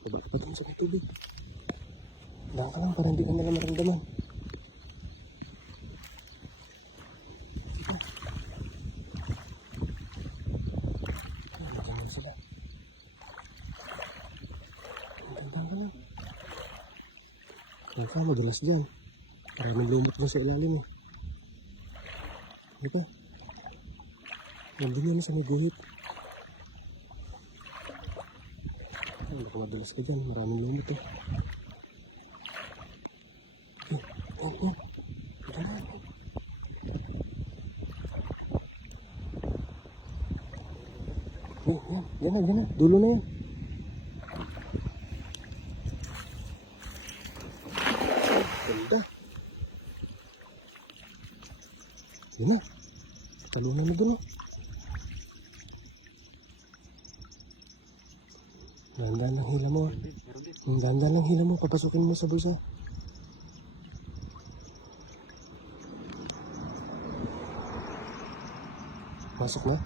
Baba ka pa dun sa may tubig. Daan ka lang para hindi ka nalang maramdaman. Nandiyan sila. Daan ka lang. Huwag ka madulas dyan. Maraming lumot lang sa ilalim eh. Ito. Nandun yan sa may guhit. Baka madulas ka dyan. Maraming lumot eh. Okay. Ito na. Yan na. Dulo na yan. Ganda. Yan na. Talunan na doon. Dahan-dahan lang hila mo. Dahan-dahan lang hila mo. Papasukin mo sa bulsa. Masok na.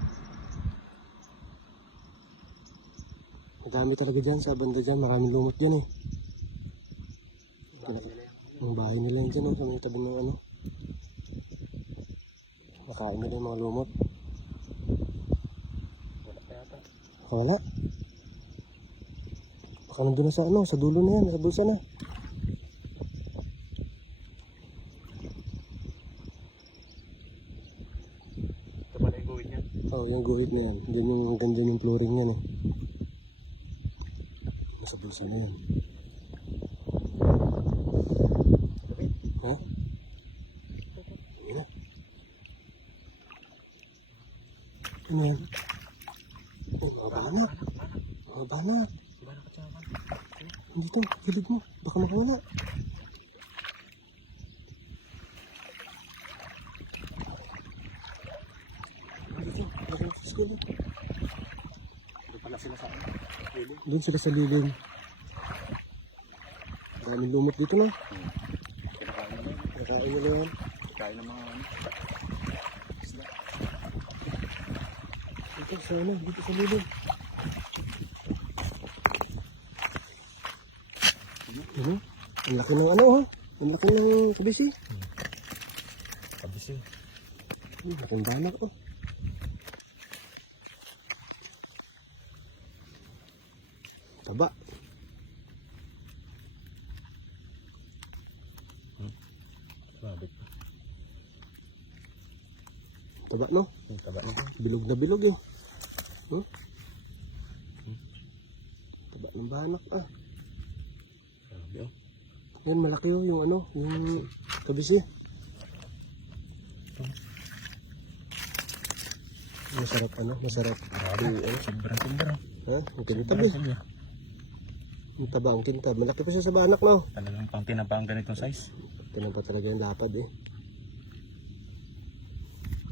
Madami talaga dyan sa banda dyan. Maraming lumot dyan eh. Ang bahay nila yan dyan. Sa may tabi ng ano. Nakain nila yung mga lumot. Wala pa yata. Wala. Baka nandun na sa ano. Sa dulo na yan. Sa bulsa na. Ito pala yung guhit yan. Oo, yung guhit na yan. Diyan yung ganda yung flooring yan eh. Nasa bulsa na yan. Ha? Yun na. Ano yan? Oh, mababa na. Mababa na. Dito, gilid mo. Baka makawala. Dito, baka makaskulo. Doon pala sila sa lilim. Doon sila sa lilim. Maraming lumot dito na. Kinakain nila yun. Nakain nila yan. Kain ng mga ano. Isda. Dito sa ano, dito sa lilim. Ano? Ang laki ng ano oh. Ang laki ng kabisi. Kabisi. Laking banak oh. Taba. Mabit pa. Taba no? Taba na. Bilog na bilog yun. Taba ng banak ah. Grabe oh. Yan malaki oh yung ano, yung kabisi. Masarap ano, masarap. Grabe. Sobrang. Ha? Ang kintab eh. Ang taba, ang kintab. Malaki pa siya sa banak no? Talagang pang tinapa ang ganitong size. Tinapa talaga yung lapad eh.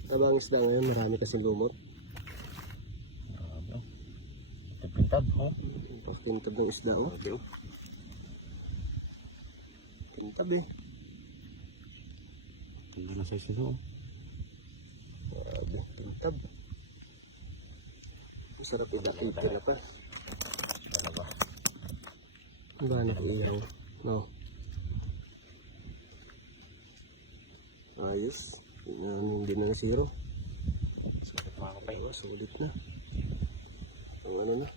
Taba ang isda ngayon, marami kasing lumot. Grabe oh. Ito pintab oh. Ang kintab ng isda oh. Grabe oh. Kintab eh. Ganda na size nito oh. Grabe, kintab. Masarap idakit na pa. Talaga. Banak iyaw. No. Ayos. Hindi na zero. Sulit mga kapay. Sulit na. Ang ano na.